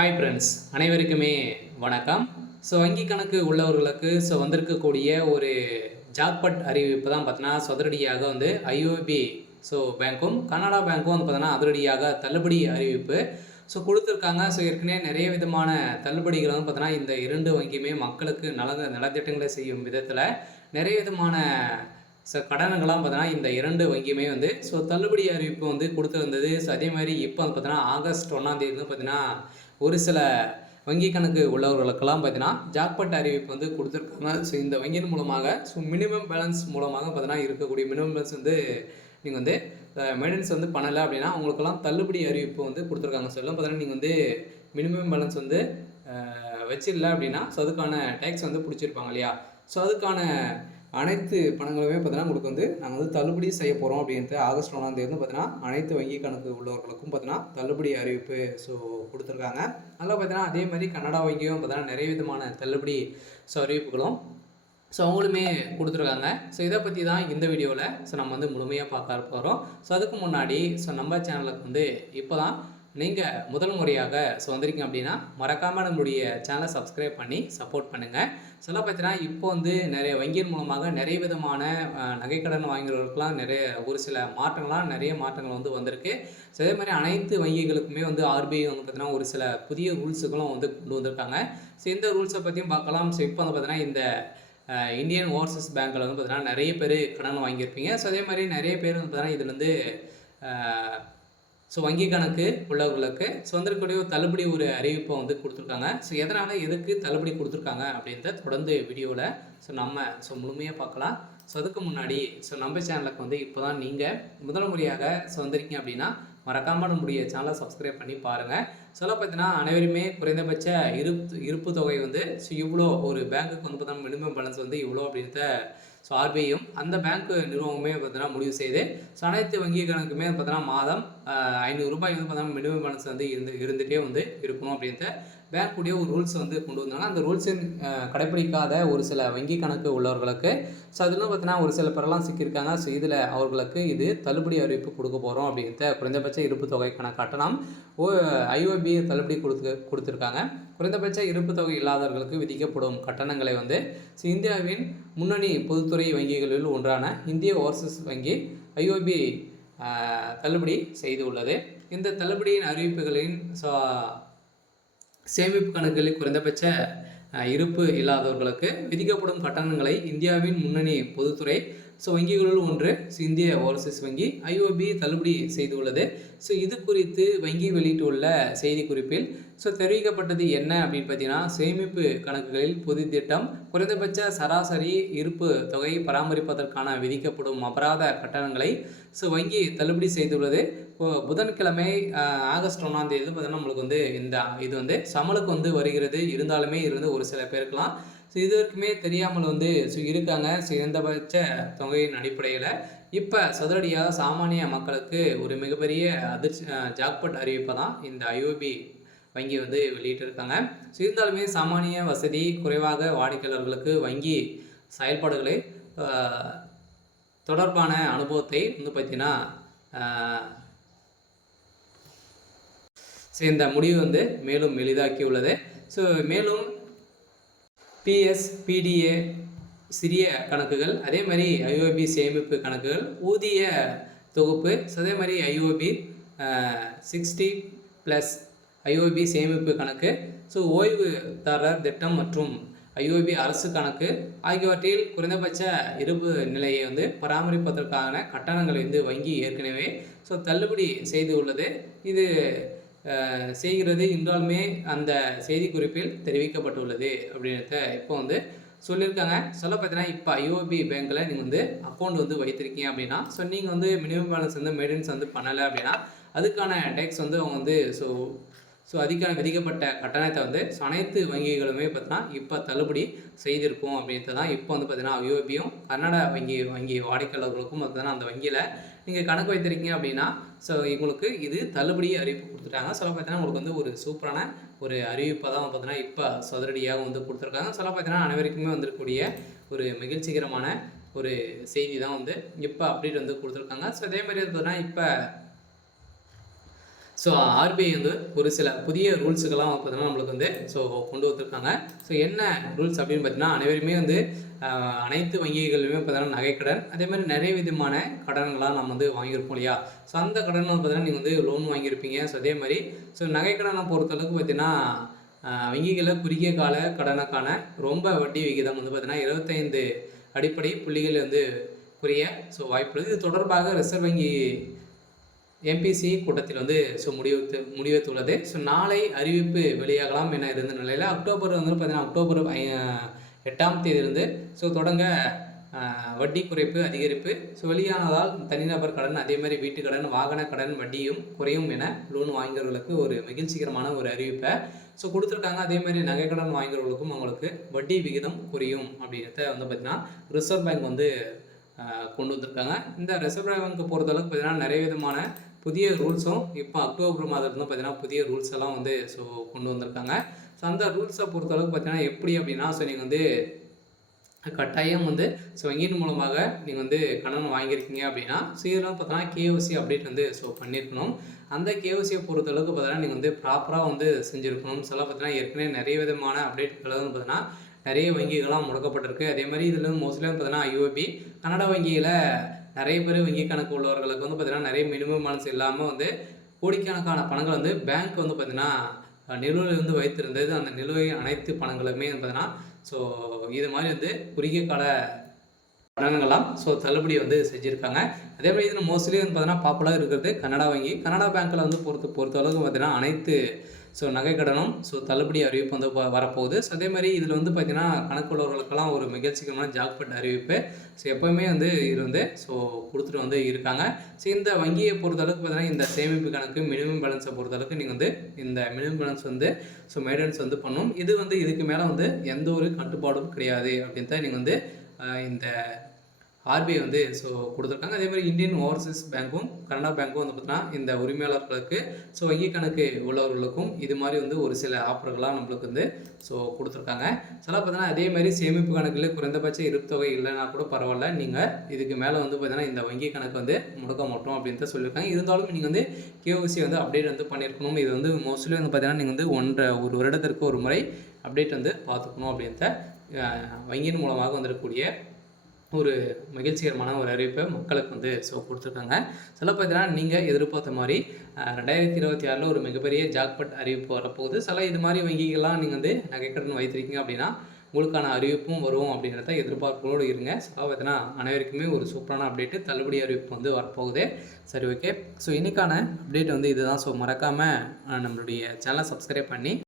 Hi friends, அனைவருக்குமே வணக்கம். வங்கி கணக்கு உள்ளவர்களுக்கு வந்திருக்கக்கூடிய ஒரு ஜாக்பாட் அறிவிப்பு தான் பார்த்தீங்கன்னா, அதிரடியாக ஐஓபி பேங்க்கும், கனரா பேங்க்கும் பார்த்தீங்கன்னா, அதிரடியாக தள்ளுபடி அறிவிப்பு குடுத்துருக்காங்க. ஏற்கனவே நிறைய விதமான தள்ளுபடிகள் பார்த்தீங்கன்னா, இந்த 2 வங்கியுமே மக்களுக்கு நலத்திட்டங்களை செய்யும் விதத்தில நிறைய விதமான கடனுங்கள்லாம் பார்த்தீங்கன்னா, இந்த 2 வங்கியுமே தள்ளுபடி அறிவிப்பு குடுத்திருந்தது. அதே மாரி இப்போ பார்த்தீங்கன்னா, ஆகஸ்ட் 1ஆம் தேதி பார்த்தீங்கன்னா, ஒரு சில வங்கி கணக்கு உள்ளவர்களுக்கெல்லாம் பார்த்தீங்கன்னா, ஜாக்பாட் அறிவிப்பு குடுத்துருக்காங்க. இந்த வங்கியின் மூலமாக மினிமம் பேலன்ஸ் மூலமாக பார்த்தீங்கன்னா, இருக்கக்கூடிய மினிமம் பேலன்ஸ் நீங்க மெயின்டெனன்ஸ் பண்ணல அப்படின்னா, உங்களுக்கெல்லாம் தள்ளுபடி அறிவிப்பு குடுத்துருக்காங்க. எல்லாம் பார்த்தீங்கன்னா, நீங்க மினிமம் பேலன்ஸ் வச்சிரல அப்படின்னா, அதுக்கான டேக்ஸ் புடிச்சிருப்பாங்க இல்லையா? அதுக்கான அனைத்து பணங்களுமே பார்த்தீங்கன்னா, உங்களுக்கு நாங்கள் தள்ளுபடி செய்ய போகிறோம் அப்படின்ட்டு ஆகஸ்ட் 1ஆம் தேதி பார்த்தீங்கன்னா, அனைத்து வங்கி கணக்கு உள்ளவர்களுக்கும் பார்த்தீங்கன்னா, தள்ளுபடி அறிவிப்பு குடுத்துருக்காங்க. அதில் பார்த்தீங்கன்னா, அதே மாதிரி கனரா வங்கியும் பார்த்தீங்கன்னா, நிறைய விதமான தள்ளுபடி அறிவிப்புகளும் அவங்களுமே குடுத்துருக்காங்க. இதை பற்றி தான் இந்த வீடியோவில் நம்ம முழுமையாக பார்க்க போகிறோம். அதுக்கு முன்னாடி நம்ம சேனலுக்கு இப்போ தான் நீங்கள் முதல் முறையாக வந்திருக்கீங்க அப்படின்னா, மறக்காமல் நம்மளுடைய சேனலை சப்ஸ்கிரைப் பண்ணி சப்போர்ட் பண்ணுங்கள். பார்த்தீங்கன்னா, இப்போ நிறைய வங்கியின் மூலமாக நிறைய விதமான நகைக்கடன் வாங்குறவர்களுக்கெல்லாம் ஒரு சில நிறைய மாற்றங்கள் வந்திருக்கு. அதே மாதிரி அனைத்து வங்கிகளுக்குமே ஆர்பிஐ பார்த்தீங்கன்னா, ஒரு சில புதிய ரூல்ஸுகளும் கொண்டு வந்திருக்காங்க. இந்த ரூல்ஸை பற்றியும் பார்க்கலாம். இப்போ பார்த்தீங்கன்னா, இந்த இந்தியன் ஓவர்சீஸ் பேங்க்கில் பார்த்தீங்கன்னா, நிறைய பேர் கடன் வாங்கியிருப்பீங்க. அதே மாதிரி நிறைய பேர் பார்த்தீங்கன்னா, இதுலேருந்து வங்கி கணக்கு உள்ளவர்களுக்கு வந்திருக்கக்கூடிய தள்ளுபடி ஒரு அறிவிப்பை கொடுத்துருக்காங்க. எதனால் எதுக்கு தள்ளுபடி கொடுத்துருக்காங்க அப்படின்றத தொடர்ந்து வீடியோவில் நம்ம முழுமையாக பார்க்கலாம். அதுக்கு முன்னாடி நம்ம சேனலுக்கு இப்போ தான் நீங்கள் முதல் முறையாக வந்திருக்கீங்க அப்படின்னா, மறக்காமல் நம்முடைய சேனலை சப்ஸ்கிரைப் பண்ணி பாருங்கள். பார்த்தீங்கன்னா, அனைவருமே குறைந்தபட்ச இருப்பு தொகை இவ்வளோ ஒரு பேங்க்குக்கு பார்த்தீங்கன்னா, மினிமம் பேலன்ஸ் இவ்வளோ அப்படின்றத ஆர்பிஐயும் அந்த பேங்க் நிறுவனமே பார்த்தீங்கன்னா முடிவு செய்து அனைத்து வங்கி கணக்குமே பார்த்தீங்கன்னா மாதம் ₹500 பார்த்தீங்கன்னா மினிமம் பேலன்ஸ் இருந்துகிட்டே இருக்கணும் அப்படின்ட்டு பேங்க்குடைய ஒரு ரூல்ஸ் கொண்டு வந்தாங்க. அந்த ரூல்ஸை கடைப்பிடிக்காத ஒரு சில வங்கி கணக்கு உள்ளவர்களுக்கு அதில் பார்த்தீங்கன்னா ஒரு சில பேரெல்லாம் சிக்கியிருக்காங்க. இதில் அவர்களுக்கு இது தள்ளுபடி அறிவிப்பு கொடுக்க போகிறோம் அப்படின்ட்டு குறைந்தபட்ச இருப்பு தொகைக்கான கட்டணம் ஐஓபி தள்ளுபடி கொடுத்துருக்காங்க. குறைந்தபட்ச இருப்பு தொகை இல்லாதவர்களுக்கு விதிக்கப்படும் கட்டணங்களை இந்தியாவின் முன்னணி பொதுத்துறை வங்கிகளில் ஒன்றான இந்திய ஓவர்சீஸ் வங்கி ஐஓபி தள்ளுபடி செய்துள்ளது. இந்த தள்ளுபடியின் அறிவிப்புகளின் சேமிப்பு கணக்குகளில் குறைந்தபட்ச இருப்பு இல்லாதவர்களுக்கு விதிக்கப்படும் கட்டணங்களை இந்தியாவின் முன்னணி பொதுத்துறை வங்கிகளுள் ஒன்று இந்திய ஓவர்சீஸ் வங்கி ஐஓபி தள்ளுபடி செய்துள்ளது. இது குறித்து வங்கி வெளியிட்டுள்ள செய்திக்குறிப்பில் தெரிவிக்கப்பட்டது என்ன அப்படின்னு பார்த்தீங்கன்னா, சேமிப்பு கணக்குகளில் பொது திட்டம் குறைந்தபட்ச சராசரி இருப்பு தொகை பராமரிப்பதற்கான விதிக்கப்படும் அபராத கட்டணங்களை வங்கி தள்ளுபடி செய்துள்ளது. புதன்கிழமை ஆகஸ்ட் 1ஆம் தேதி பார்த்தீங்கன்னா, நம்மளுக்கு இது சமலுக்கு வருகிறது. இருந்தாலுமே ஒரு சில பேருக்கெல்லாம் இது வரைக்குமே தெரியாமல் இருக்காங்க. குறைந்தபட்ச தொகையின் அடிப்படையில் இப்போ சதுரடியாக சாமானிய மக்களுக்கு ஒரு மிகப்பெரிய ஜாக்பாட் அறிவிப்பை தான் இந்த ஐஓபி வங்கி வெளியிட்டிருக்காங்க. இருந்தாலுமே சாமானிய வசதி குறைவாக வாடிக்கையாளர்களுக்கு வங்கி செயல்பாடுகளை தொடர்பான அனுபவத்தை பார்த்தீங்கன்னா இந்த முடிவு மேலும் எளிதாக்கியுள்ளது. மேலும் பிஎஸ், பிடிஏ சிறிய கணக்குகள், அதே மாதிரி ஐஓபி சேமிப்பு கணக்குகள், ஊதிய தொகுப்பு, அதே மாதிரி ஐஓபி 60+ ஐஓபி சேமிப்பு கணக்கு, ஓய்வுதாரர் திட்டம் மற்றும் ஐஓபி அரசு கணக்கு ஆகியவற்றில் குறைந்தபட்ச இருப்பு நிலையை பராமரிப்பதற்கான கட்டணங்களை வங்கி ஏற்கனவே தள்ளுபடி செய்து உள்ளது. இது செய்கிறது என்றாலுமே அந்த செய்திக்குறிப்பில் தெரிவிக்கப்பட்டுள்ளது அப்படின்றத இப்போ சொல்லியிருக்காங்க. பார்த்தீங்கன்னா, இப்போ ஐஓபி பேங்க்கில் நீங்கள் அக்கௌண்ட் வைத்திருக்கீங்க அப்படின்னா, நீங்கள் மினிமம் பேலன்ஸ் மெயின்டெனன்ஸ் பண்ணலை அப்படின்னா, அதுக்கான டேக்ஸ் அவங்க அதுக்கான விதிக்கப்பட்ட கட்டணத்தை அனைத்து வங்கிகளுமே பார்த்தீங்கன்னா இப்போ தள்ளுபடி செய்திருக்கும் அப்படின்றது தான் இப்போ பார்த்தீங்கன்னா ஐஓபியும் கர்நாடகா வங்கி வாடிக்கையாளர்களுக்கும் பார்த்தீங்கன்னா அந்த வங்கியில் நீங்கள் கணக்கு வைத்திருக்கீங்க அப்படின்னா உங்களுக்கு இது தள்ளுபடி அறிவிப்பு கொடுத்துட்டாங்க. பார்த்தீங்கன்னா உங்களுக்கு ஒரு சூப்பரான ஒரு அறிவிப்பாக தான் பார்த்தீங்கன்னா இப்போ சதுரடியாக கொடுத்துருக்காங்க. பார்த்தீங்கன்னா அனைவருக்குமே வந்திருக்கக்கூடிய ஒரு மகிழ்ச்சிகரமான ஒரு செய்தி தான் இப்போ அப்டேட் கொடுத்துருக்காங்க. அதே மாதிரி பார்த்தீங்கன்னா இப்போ ஸோ ஆர்பிஐ வந்து ஒரு சில புதிய ரூல்ஸுக்கெல்லாம் பார்த்தீங்கன்னா நம்மளுக்கு வந்து கொண்டு வந்திருக்காங்க. ஸோ என்ன ரூல்ஸ் அப்படின்னு பார்த்தீங்கன்னா, அனைவருமே வந்து அனைத்து வங்கிகளிலுமே பார்த்தீங்கன்னா நகைக்கடன், அதேமாதிரி நிறைய விதமான கடன்கள்லாம் நம்ம வந்து வாங்கியிருப்போம் இல்லையா? ஸோ அந்த கடன் பார்த்தீங்கன்னா நீங்கள் வந்து லோன் வாங்கியிருப்பீங்க. ஸோ அதே மாதிரி நகைக்கடனை பொறுத்தளவுக்கு பார்த்தீங்கன்னா வங்கிகளில் குறுகிய கால கடனுக்கான ரொம்ப வட்டி விகிதம் வந்து பார்த்தீங்கன்னா 25 அடிப்படை புள்ளிகள் வந்து குறைய வாய்ப்புள்ளது. இது தொடர்பாக ரிசர்வ் வங்கி எம்பிசி கூட்டத்தில் வந்து முடிவெடுத்துள்ளது. நாளை அறிவிப்பு வெளியாகலாம் என இருந்த நிலையில் அக்டோபர் வந்து பார்த்தீங்கன்னா அக்டோபர் 8ஆம் தேதியிலிருந்து தொடங்க வட்டி குறைப்பு அதிகரிப்பு வெளியானதால் தனிநபர் கடன், அதே மாதிரி வீட்டு கடன், வாகன கடன் வட்டியும் குறையும் என லோன் வாங்கியவர்களுக்கு ஒரு மகிழ்ச்சிகரமான ஒரு அறிவிப்பை கொடுத்துருக்காங்க. அதே மாதிரி நகைக்கடன் வாங்கியவர்களுக்கும் அவங்களுக்கு வட்டி விகிதம் குறையும் அப்படின்றத வந்து பார்த்தீங்கன்னா ரிசர்வ் பேங்க் வந்து கொண்டு வந்திருக்காங்க. இந்த ரிசர்வ் பேங்கை பொறுத்தளவுக்கு பார்த்தீங்கன்னா நிறைய விதமான புதிய ரூல்ஸும் இப்போ அக்டோபர் மாதத்துலேருந்து பார்த்தீங்கன்னா புதிய ரூல்ஸ் எல்லாம் வந்து கொண்டு வந்திருக்காங்க. அந்த ரூல்ஸை பொறுத்தளவுக்கு பார்த்தீங்கன்னா எப்படி அப்படின்னா நீங்கள் வந்து கட்டாயம் வந்து வங்கியின் மூலமாக நீங்கள் வந்து கடன் வாங்கியிருக்கீங்க அப்படின்னா இதெல்லாம் பார்த்தீங்கன்னா கேஓசி அப்டேட் வந்து பண்ணியிருக்கணும். அந்த கேஓசியை பொறுத்தளவுக்கு பார்த்தீங்கன்னா நீங்கள் வந்து ப்ராப்பராக வந்து செஞ்சுருக்கணும். பார்த்தீங்கன்னா ஏற்கனவே நிறைய விதமான அப்டேட்கள் வந்து பார்த்தீங்கன்னா நிறைய வங்கிகள்லாம் முடக்கப்பட்டிருக்கு. அதே மாதிரி இதில் மோஸ்ட்லி பார்த்தீங்கன்னா ஐஓபி கனடா வங்கியில் நிறைய பேர் வங்கி கணக்கு உள்ளவர்களுக்கு வந்து பார்த்தீங்கன்னா நிறைய மினிமம் பேலன்ஸ் இல்லாமல் வந்து கோடிக்கணக்கான பணங்கள் வந்து பேங்க் வந்து பார்த்தீங்கன்னா நிலுவையில் வந்து வைத்திருந்தது. அந்த நிலுவை அனைத்து பணங்களுமே பார்த்தீங்கன்னா இது மாதிரி வந்து குறுகிய கால கடன்கள்லாம் தள்ளுபடி வந்து செஞ்சுருக்காங்க. அதே மாதிரி இதில் மோஸ்ட்லி வந்து பார்த்தீங்கன்னா பாப்புலராக இருக்கிறது கனடா வங்கி. கனடா பேங்க்கில் வந்து பொறுத்தளவுக்கு பார்த்தீங்கன்னா அனைத்து நகைக்கடனும் தள்ளுபடி அறிவிப்பு வந்து வரப்போகுது. அதே மாதிரி இதில் வந்து பார்த்தீங்கன்னா கணக்குள்ளவர்களுக்கெல்லாம் ஒரு மகிழ்ச்சிகரமான ஜாக்பாட் அறிவிப்பு எப்போவுமே வந்து இது வந்து கொடுத்துட்டு வந்து இருக்காங்க. இந்த வங்கியை பொறுத்தளவுக்கு பார்த்தீங்கன்னா இந்த சேமிப்பு கணக்கு மினிமம் பேலன்ஸை பொறுத்தளவுக்கு நீங்கள் வந்து இந்த மினிமம் பேலன்ஸ் வந்து மெயின்டெனன்ஸ் வந்து பண்ணணும். இது வந்து இதுக்கு மேலே வந்து எந்த ஒரு கட்டுப்பாடும் கிடையாது அப்படின்னு தான் நீங்கள் வந்து இந்த ஆர்பிஐ வந்து கொடுத்துருக்காங்க. அதே மாதிரி இந்தியன் ஓவர்சீஸ் பேங்க்கும் கனடா பேங்க்கும் வந்து பார்த்தீங்கன்னா இந்த உரிமையாளர்களுக்கு வங்கி கணக்கு உள்ளவர்களுக்கும் இது மாதிரி வந்து ஒரு சில ஆஃபர்கள்லாம் நம்மளுக்கு வந்து கொடுத்துருக்காங்க. பார்த்தீங்கன்னா அதே மாதிரி சேமிப்பு கணக்கில் குறைந்தபட்ச இருப்பு தொகை இல்லைன்னா கூட பரவாயில்ல, நீங்கள் இதுக்கு மேலே வந்து பார்த்தீங்கன்னா இந்த வங்கி கணக்கு வந்து முடக்க மாட்டோம் அப்படின்னு தான் சொல்லியிருக்காங்க. இருந்தாலும் நீங்கள் வந்து கேஓசி வந்து அப்டேட் வந்து பண்ணியிருக்கணும். இது வந்து மோஸ்ட்லி வந்து பார்த்தீங்கன்னா நீங்கள் வந்து ஒரு வருடத்திற்கு ஒரு முறை அப்டேட் வந்து பார்த்துக்கணும் அப்படின்ற வங்கியின் மூலமாக வந்துடக்கூடிய ஒரு மகிழ்ச்சிகரமான ஒரு அறிவிப்பை மக்களுக்கு வந்து கொடுத்துருக்காங்க. பார்த்தீங்கன்னா நீங்கள் எதிர்பார்த்த மாதிரி 2026 ஒரு மிகப்பெரிய ஜாக்பாட் அறிவிப்பு வரப்போகுது. இது மாதிரி வங்கிகள்லாம் நீங்கள் வந்து நகைக்கடன் வைத்திருக்கீங்க அப்படின்னா உங்களுக்கான அறிவிப்பும் வரும் அப்படின்றத எதிர்பார்ப்போடு இருங்க. பார்த்தீங்கன்னா அனைவருக்குமே ஒரு சூப்பரான அப்டேட்டு தள்ளுபடி அறிவிப்பு வந்து வரப்போகுது. சரி, ஓகே. இன்றைக்கான அப்டேட் வந்து இதுதான். மறக்காமல் நம்மளுடைய சேனலை சப்ஸ்கிரைப் பண்ணி